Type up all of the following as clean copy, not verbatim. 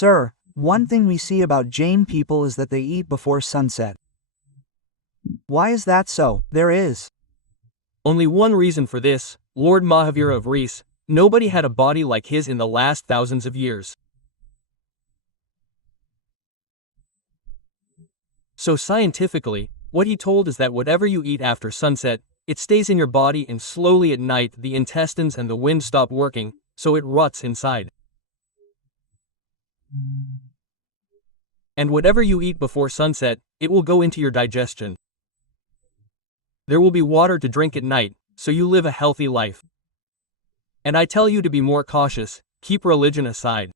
Sir, one thing we see about Jain people is that they eat before sunset. Why is that so? There is Only one reason for this, Lord Mahavira of Rees. Nobody had a body like his in the last thousands of years. So scientifically, what he told is that whatever you eat after sunset, it stays in your body and slowly at night the intestines and the wind stop working, so it rots inside. And whatever you eat before sunset, it will go into your digestion. There will be water to drink at night, so you live a healthy life. And I tell you to be more cautious, keep religion aside.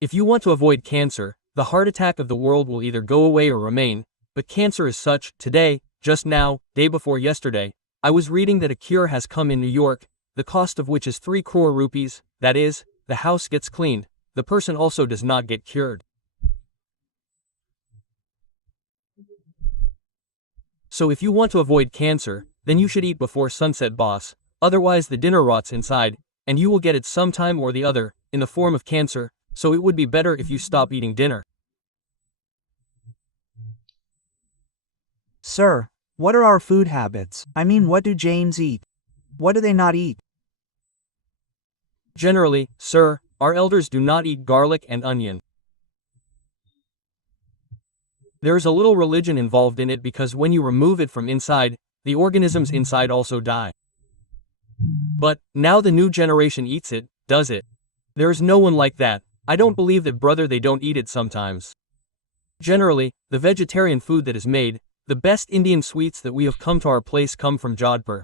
If you want to avoid cancer, the heart attack of the world will either go away or remain, but cancer is such. Today, just now, day before yesterday, I was reading that a cure has come in New York, the cost of which is 3 crore rupees, that is, the house gets cleaned, the person also does not get cured. So if you want to avoid cancer, then you should eat before sunset, boss, otherwise the dinner rots inside, and you will get it sometime or the other, in the form of cancer, so it would be better if you stop eating dinner. Sir, what are our food habits? I mean, what do Jains eat? What do they not eat? Generally, sir, our elders do not eat garlic and onion. There is a little religion involved in it because when you remove it from inside, the organisms inside also die. But, now the new generation eats it, does it? There is no one like that. I don't believe that, brother, they don't eat it sometimes. Generally, the vegetarian food that is made, the best Indian sweets that we have come to our place come from Jodhpur.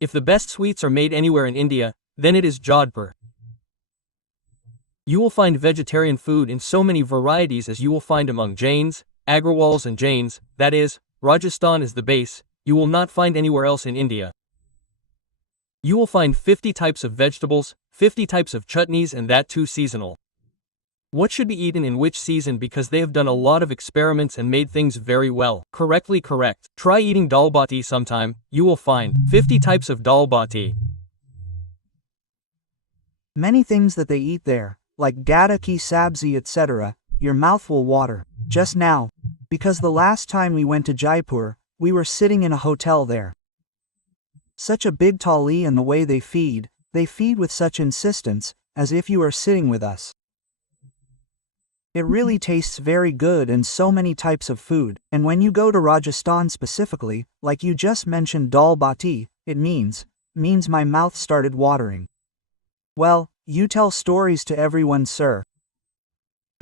If the best sweets are made anywhere in India, then it is Jodhpur. You will find vegetarian food in so many varieties as you will find among Jains, Agrawals and Jains, that is, Rajasthan is the base, you will not find anywhere else in India. You will find 50 types of vegetables, 50 types of chutneys, and that too seasonal. What should be eaten in which season, because they have done a lot of experiments and made things very well. Correctly correct. Try eating dal bati sometime, you will find 50 types of dal bati. Many things that they eat there, like gada ki sabzi etc., your mouth will water. Just now, because the last time we went to Jaipur, we were sitting in a hotel there. Such a big thali, and the way they feed with such insistence, as if you are sitting with us. It really tastes very good, and so many types of food, and when you go to Rajasthan specifically, like you just mentioned dal bati, it means my mouth started watering. Well, you tell stories to everyone, sir.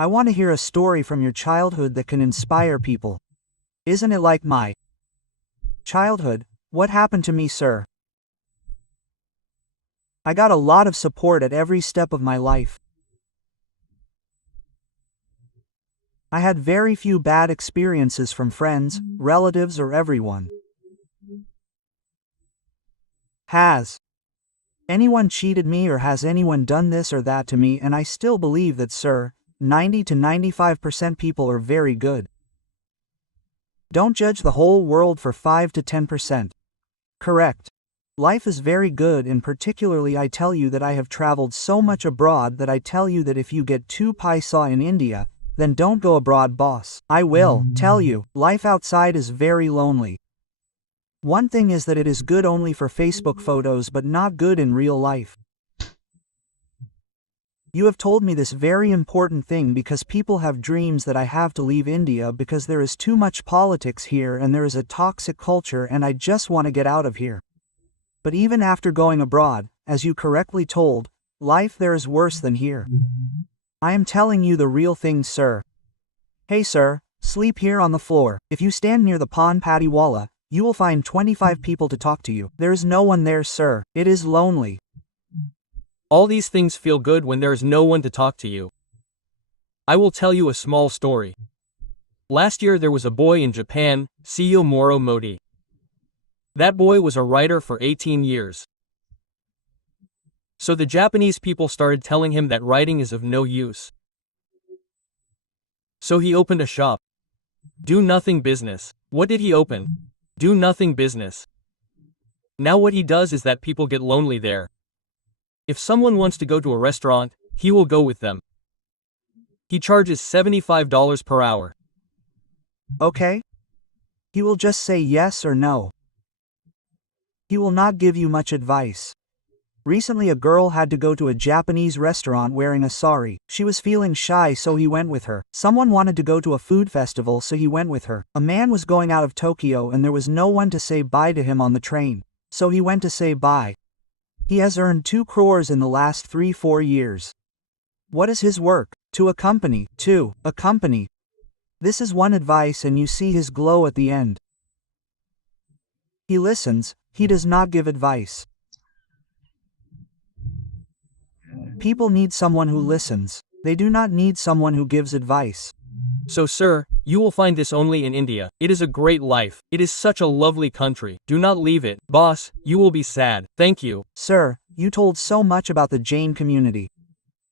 I want to hear a story from your childhood that can inspire people. Isn't it like my childhood? What happened to me, sir? I got a lot of support at every step of my life. I had very few bad experiences from friends, relatives, or everyone. Has anyone cheated me, or has anyone done this or that to me? And I still believe that, sir, 90 to 95% people are very good. Don't judge the whole world for 5 to 10%. Correct. Life is very good, and particularly I tell you that I have traveled so much abroad that I tell you that if you get 2 paisa in India, then don't go abroad, boss. I will tell you, life outside is very lonely. One thing is that it is good only for Facebook photos, but not good in real life. You have told me this very important thing because people have dreams that I have to leave India because there is too much politics here and there is a toxic culture, and I just want to get out of here. But even after going abroad, as you correctly told, life there is worse than here. I am telling you the real thing, sir. Hey sir, sleep here on the floor. If you stand near the Pan Paddy Walla, you will find 25 people to talk to you. There is no one there, sir. It is lonely. All these things feel good when there is no one to talk to you. I will tell you a small story. Last year there was a boy in Japan, CEO Moro Modi. That boy was a writer for 18 years. So the Japanese people started telling him that writing is of no use. So he opened a shop. Do nothing business. What did he open? Do nothing business. Now what he does is that people get lonely there. If someone wants to go to a restaurant, he will go with them. He charges $75 per hour. Okay? He will just say yes or no. He will not give you much advice. Recently a girl had to go to a Japanese restaurant wearing a sari. She was feeling shy so he went with her. Someone wanted to go to a food festival so he went with her. A man was going out of Tokyo and there was no one to say bye to him on the train. So he went to say bye. He has earned 2 crores in the last 3-4 years. What is his work? To a company. This is one advice and you see his glow at the end. He listens, he does not give advice. People need someone who listens. They do not need someone who gives advice. So sir, you will find this only in India. It is a great life. It is such a lovely country. Do not leave it. Boss, you will be sad. Thank you. Sir, you told so much about the Jain community.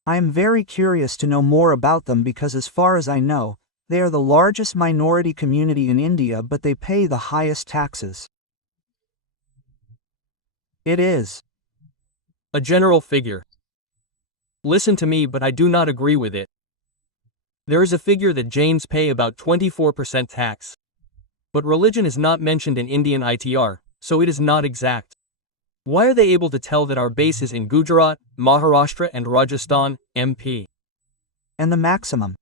I am very curious to know more about them because as far as I know, they are the largest minority community in India but they pay the highest taxes. It is a general figure. Listen to me but I do not agree with it. There is a figure that Jains pay about 24% tax. But religion is not mentioned in Indian ITR, so it is not exact. Why are they able to tell that our base is in Gujarat, Maharashtra and Rajasthan, MP? And the maximum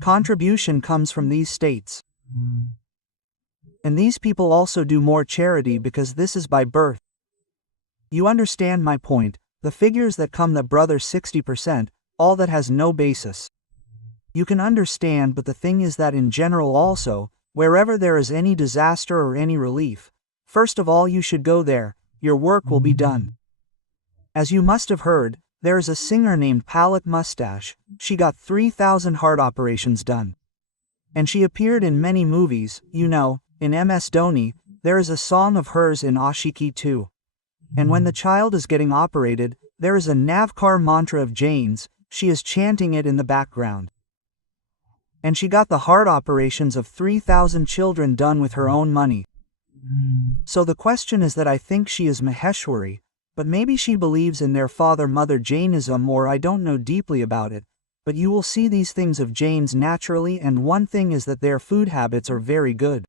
contribution comes from these states. And these people also do more charity because this is by birth. You understand my point, the figures that come that brother 60%, all that has no basis. You can understand but the thing is that in general also, wherever there is any disaster or any relief, first of all you should go there, your work will be done. As you must have heard, there is a singer named Palak Mustache, she got 3,000 heart operations done. And she appeared in many movies, you know, in MS Dhoni, there is a song of hers in Ashiki too. And when the child is getting operated, there is a Navkar mantra of Jains, she is chanting it in the background. And she got the heart operations of 3,000 children done with her own money. So the question is that I think she is Maheshwari, but maybe she believes in their father-mother Jainism or I don't know deeply about it, but you will see these things of Jains naturally and one thing is that their food habits are very good.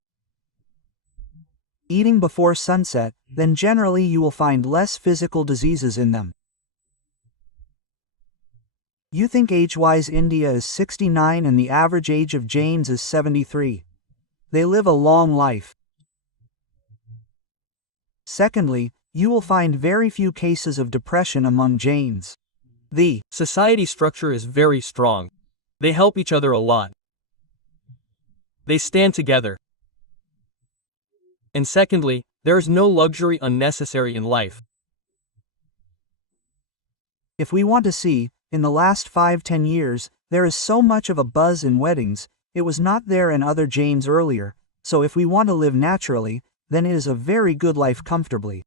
Eating before sunset, then generally you will find less physical diseases in them. You think age-wise India is 69 and the average age of Jains is 73. They live a long life. Secondly, you will find very few cases of depression among Jains. The society structure is very strong. They help each other a lot. They stand together. And secondly, there is no luxury unnecessary in life. If we want to see, in the last 5-10 years, there is so much of a buzz in weddings, it was not there in other Jains earlier, so if we want to live naturally, then it is a very good life comfortably.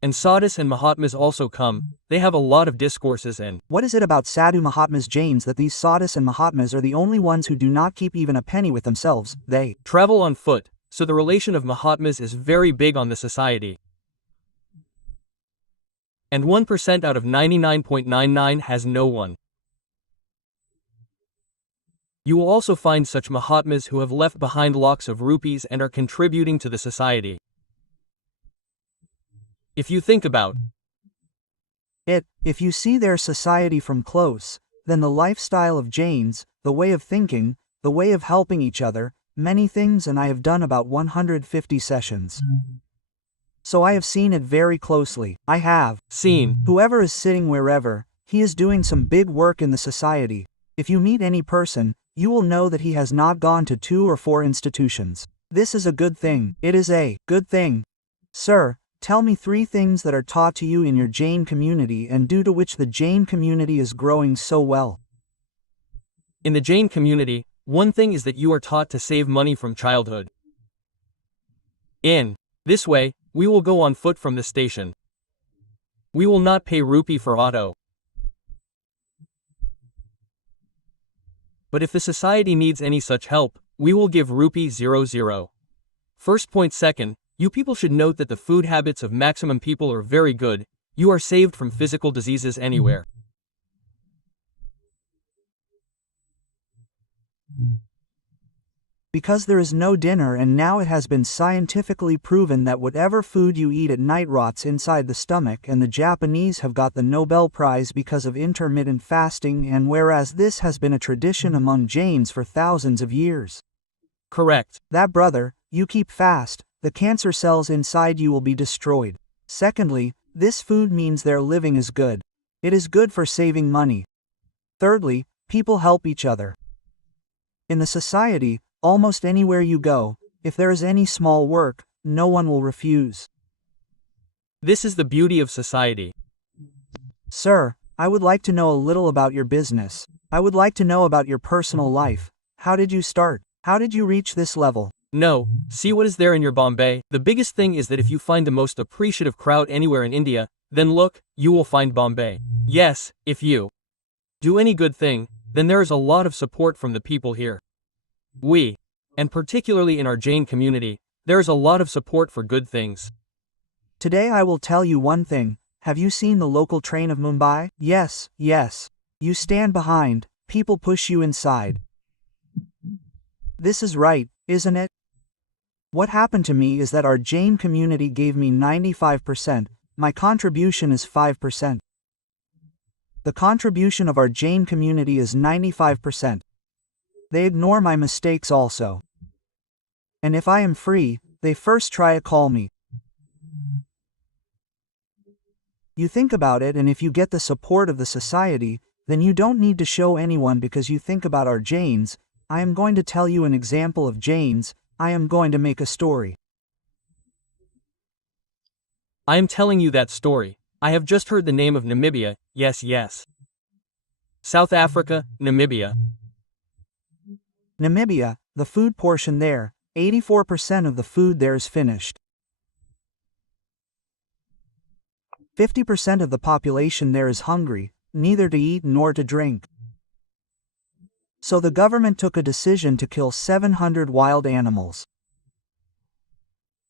And sadhus and mahatmas also come, they have a lot of discourses and what is it about sadhu mahatmas Jains that these sadhus and mahatmas are the only ones who do not keep even a penny with themselves, they travel on foot, so the relation of mahatmas is very big on the society. And 1% out of 99.99 has no one. You will also find such mahatmas who have left behind lakhs of rupees and are contributing to the society. If you think about it, if you see their society from close, then the lifestyle of Jains, the way of thinking, the way of helping each other, many things and I have done about 150 sessions. So I have seen it very closely. I have seen whoever is sitting wherever, he is doing some big work in the society. If you meet any person, you will know that he has not gone to 2 or 4 institutions. This is a good thing. It is a good thing. Sir, tell me 3 things that are taught to you in your Jain community and due to which the Jain community is growing so well. In the Jain community, one thing is that you are taught to save money from childhood. In this way, we will go on foot from the station. We will not pay rupee for auto. But if the society needs any such help, we will give rupee 00. First point. Second, You people should note that the food habits of maximum people are very good. You are saved from physical diseases anywhere. Because there is no dinner, and now it has been scientifically proven that whatever food you eat at night rots inside the stomach, and the Japanese have got the Nobel Prize because of intermittent fasting, and whereas this has been a tradition among Jains for thousands of years. Correct. That brother, you keep fast, the cancer cells inside you will be destroyed. Secondly, this food means their living is good. It is good for saving money. Thirdly, people help each other. In the society, almost anywhere you go, if there is any small work, no one will refuse. This is the beauty of society. Sir, I would like to know a little about your business. I would like to know about your personal life. How did you start? How did you reach this level? No, see what is there in your Bombay? The biggest thing is that if you find the most appreciative crowd anywhere in India, then look, you will find Bombay. Yes, if you do any good thing, then there is a lot of support from the people here. And particularly in our Jain community, there is a lot of support for good things. Today I will tell you one thing. Have you seen the local train of Mumbai? Yes. You stand behind, people push you inside. This is right, isn't it? What happened to me is that our Jain community gave me 95%, my contribution is 5%. The contribution of our Jain community is 95%. They ignore my mistakes also. And if I am free, they first try to call me. You think about it, and if you get the support of the society, then you don't need to show anyone because you think about our Jains. I am going to tell you an example of Jains. I am going to make a story. I am telling you that story. I have just heard the name of Namibia, yes. South Africa, Namibia. Namibia, the food portion there, 84% of the food there is finished. 50% of the population there is hungry, neither to eat nor to drink. So the government took a decision to kill 700 wild animals.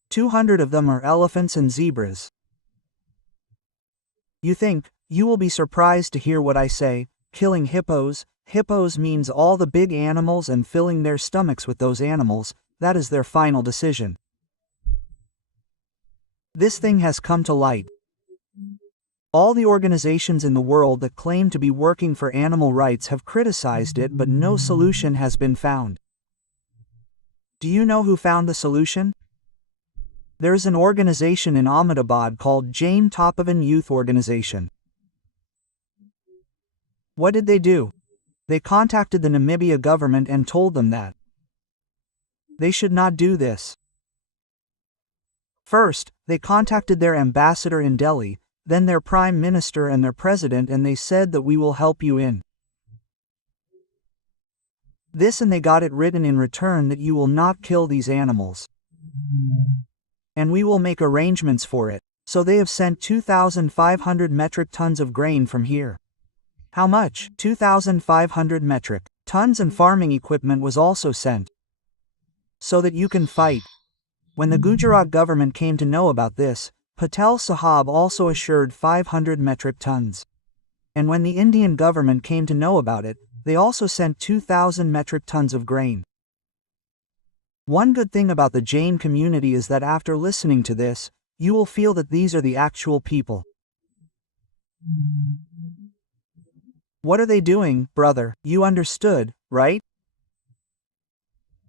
200 of them are elephants and zebras. You will be surprised to hear what I say, killing hippos. Hippos means all the big animals and filling their stomachs with those animals, that is their final decision. This thing has come to light. All the organizations in the world that claim to be working for animal rights have criticized it, but no solution has been found. Do you know who found the solution? There is an organization in Ahmedabad called Jain Tapovan Youth Organization. What did they do? They contacted the Namibia government and told them that they should not do this. First, they contacted their ambassador in Delhi, then their prime minister and their president, and they said that we will help you in this, and they got it written in return that you will not kill these animals. And we will make arrangements for it. So they have sent 2,500 metric tons of grain from here. How much? 2,500 metric tons, and farming equipment was also sent. So that you can fight. When the Gujarat government came to know about this, Patel Sahab also assured 500 metric tons. And when the Indian government came to know about it, they also sent 2,000 metric tons of grain. One good thing about the Jain community is that after listening to this, you will feel that these are the actual people. What are they doing, brother? You understood, right?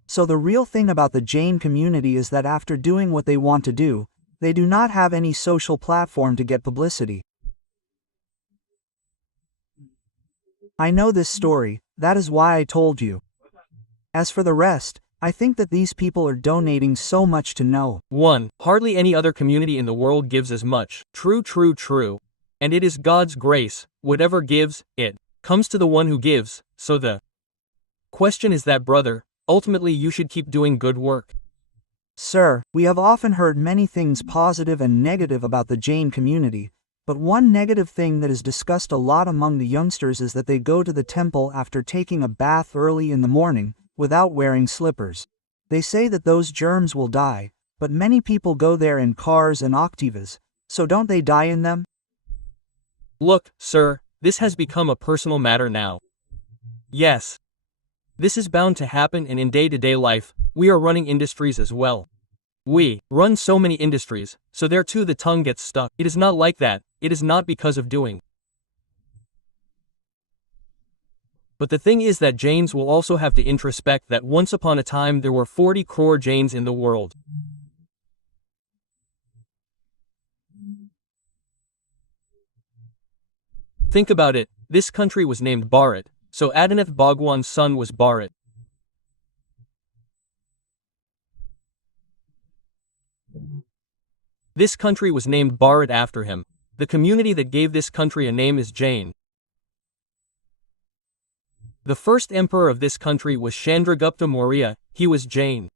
So the real thing about the Jain community is that after doing what they want to do, they do not have any social platform to get publicity. I know this story, that is why I told you. As for the rest, I think that these people are donating so much to know. 1. Hardly any other community in the world gives as much. True. And it is God's grace, whatever gives, it comes to the one who gives, so the question is that, brother, ultimately you should keep doing good work. Sir, we have often heard many things positive and negative about the Jain community, but one negative thing that is discussed a lot among the youngsters is that they go to the temple after taking a bath early in the morning, without wearing slippers. They say that those germs will die, but many people go there in cars and Activas, so don't they die in them? Look, sir, this has become a personal matter now. Yes. This is bound to happen, and in day-to-day life, we are running industries as well. We run so many industries, so there too the tongue gets stuck. It is not like that, it is not because of doing. But the thing is that Jains will also have to introspect that once upon a time there were 40 crore Jains in the world. Think about it, this country was named Bharat, so Adinath Bhagwan's son was Bharat. This country was named Bharat after him. The community that gave this country a name is Jain. The first emperor of this country was Chandragupta Maurya, he was Jain.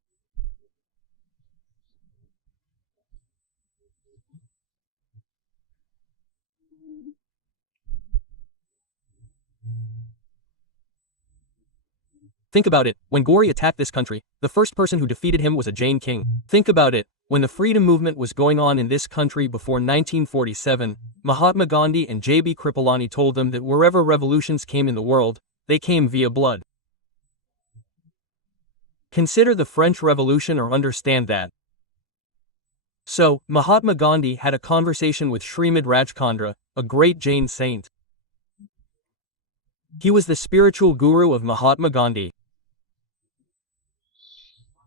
Think about it, when Gauri attacked this country, the first person who defeated him was a Jain king. Think about it, when the freedom movement was going on in this country before 1947, Mahatma Gandhi and J.B. Kripalani told them that wherever revolutions came in the world, they came via blood. Consider the French Revolution or understand that. So, Mahatma Gandhi had a conversation with Srimad Rajchandra, a great Jain saint. He was the spiritual guru of Mahatma Gandhi.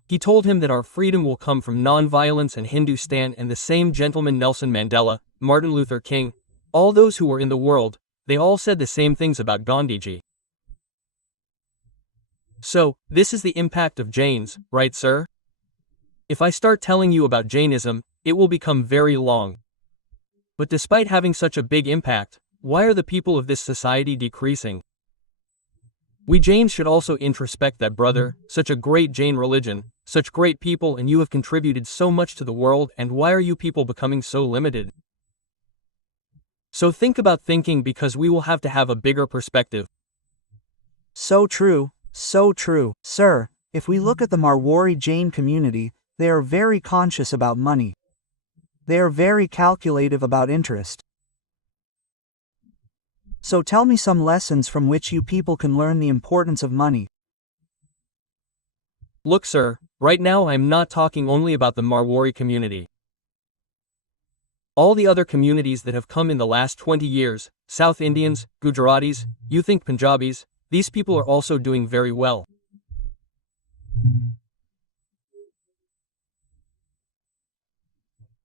He told him that our freedom will come from non-violence and Hindustan, and the same gentleman Nelson Mandela, Martin Luther King, all those who were in the world, they all said the same things about Gandhiji. So, this is the impact of Jains, right sir? If I start telling you about Jainism, it will become very long. But despite having such a big impact, why are the people of this society decreasing? We Jains should also introspect that, brother, such a great Jain religion, such great people, and you have contributed so much to the world, and why are you people becoming so limited? So think about thinking, because we will have to have a bigger perspective. So true, sir. If we look at the Marwari Jain community, they are very conscious about money. They are very calculative about interest. So tell me some lessons from which you people can learn the importance of money. Look sir, right now I am not talking only about the Marwari community. All the other communities that have come in the last 20 years, South Indians, Gujaratis, you think Punjabis, these people are also doing very well.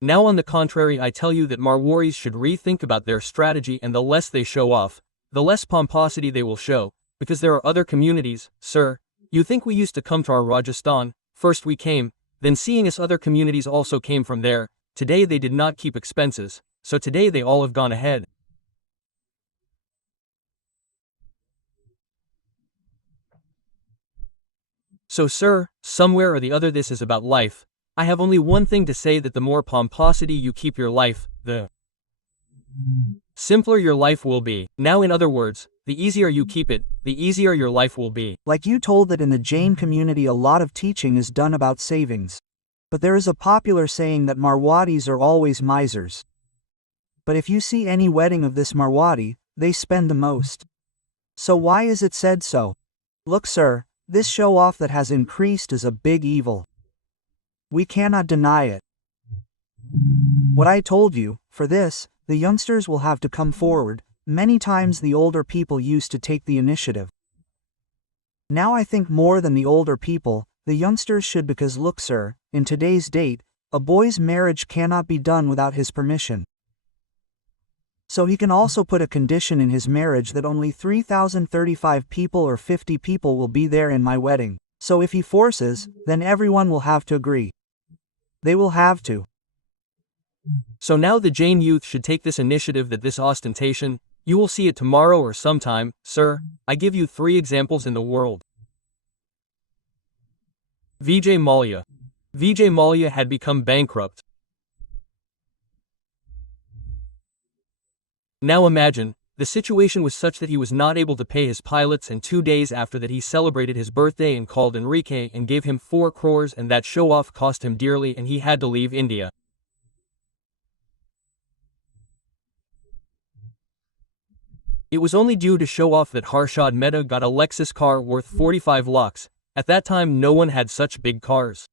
Now on the contrary, I tell you that Marwaris should rethink about their strategy, and the less they show off, the less pomposity they will show, because there are other communities, sir. You think we used to come to our Rajasthan, first we came, then seeing as other communities also came from there, today they did not keep expenses, so today they all have gone ahead. So sir, somewhere or the other this is about life. I have only one thing to say, that the more pomposity you keep your life, the simpler your life will be. Now in other words, the easier you keep it, the easier your life will be. Like you told that in the Jain community a lot of teaching is done about savings. But there is a popular saying that Marwadis are always misers. But if you see any wedding of this Marwadi, they spend the most. So why is it said so? Look sir, this show-off that has increased is a big evil. We cannot deny it. What I told you, for this, the youngsters will have to come forward. Many times the older people used to take the initiative. Now I think more than the older people, the youngsters should, because look sir, in today's date, a boy's marriage cannot be done without his permission. So he can also put a condition in his marriage that only 3,035 people or 50 people will be there in my wedding. So if he forces, then everyone will have to agree. They will have to. So now the Jain youth should take this initiative, that this ostentation, you will see it tomorrow or sometime, sir. I give you 3 examples in the world. Vijay Mallya. Vijay Mallya had become bankrupt. Now imagine, The situation was such that he was not able to pay his pilots, and 2 days after that he celebrated his birthday and called Enrique and gave him 4 crores, and that show-off cost him dearly and he had to leave India. It was only due to show off that Harshad Mehta got a Lexus car worth 45 lakhs. At that time no one had such big cars.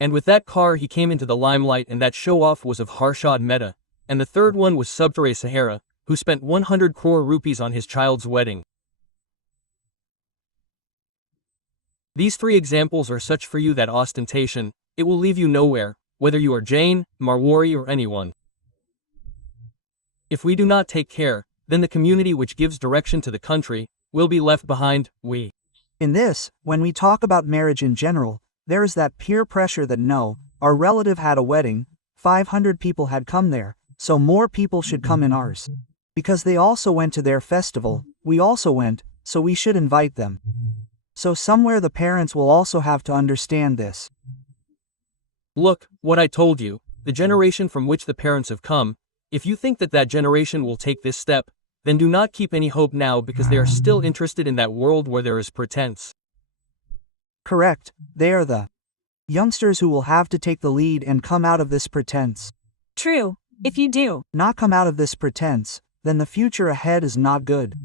And with that car he came into the limelight, and that show-off was of Harshad Mehta. And the third one was Subtare Sahara, who spent 100 crore rupees on his child's wedding. These 3 examples are such for you that ostentation, it will leave you nowhere, whether you are Jain, Marwari or anyone. If we do not take care, then the community which gives direction to the country will be left behind. In this, when we talk about marriage in general, there is that peer pressure that no, our relative had a wedding, 500 people had come there, so more people should come in ours. Because they also went to their festival, we also went, so we should invite them. So somewhere the parents will also have to understand this. Look, what I told you, the generation from which the parents have come, if you think that that generation will take this step, then do not keep any hope now, because they are still interested in that world where there is pretense. Correct, they are the youngsters who will have to take the lead and come out of this pretense. True, if you do not come out of this pretense, then the future ahead is not good.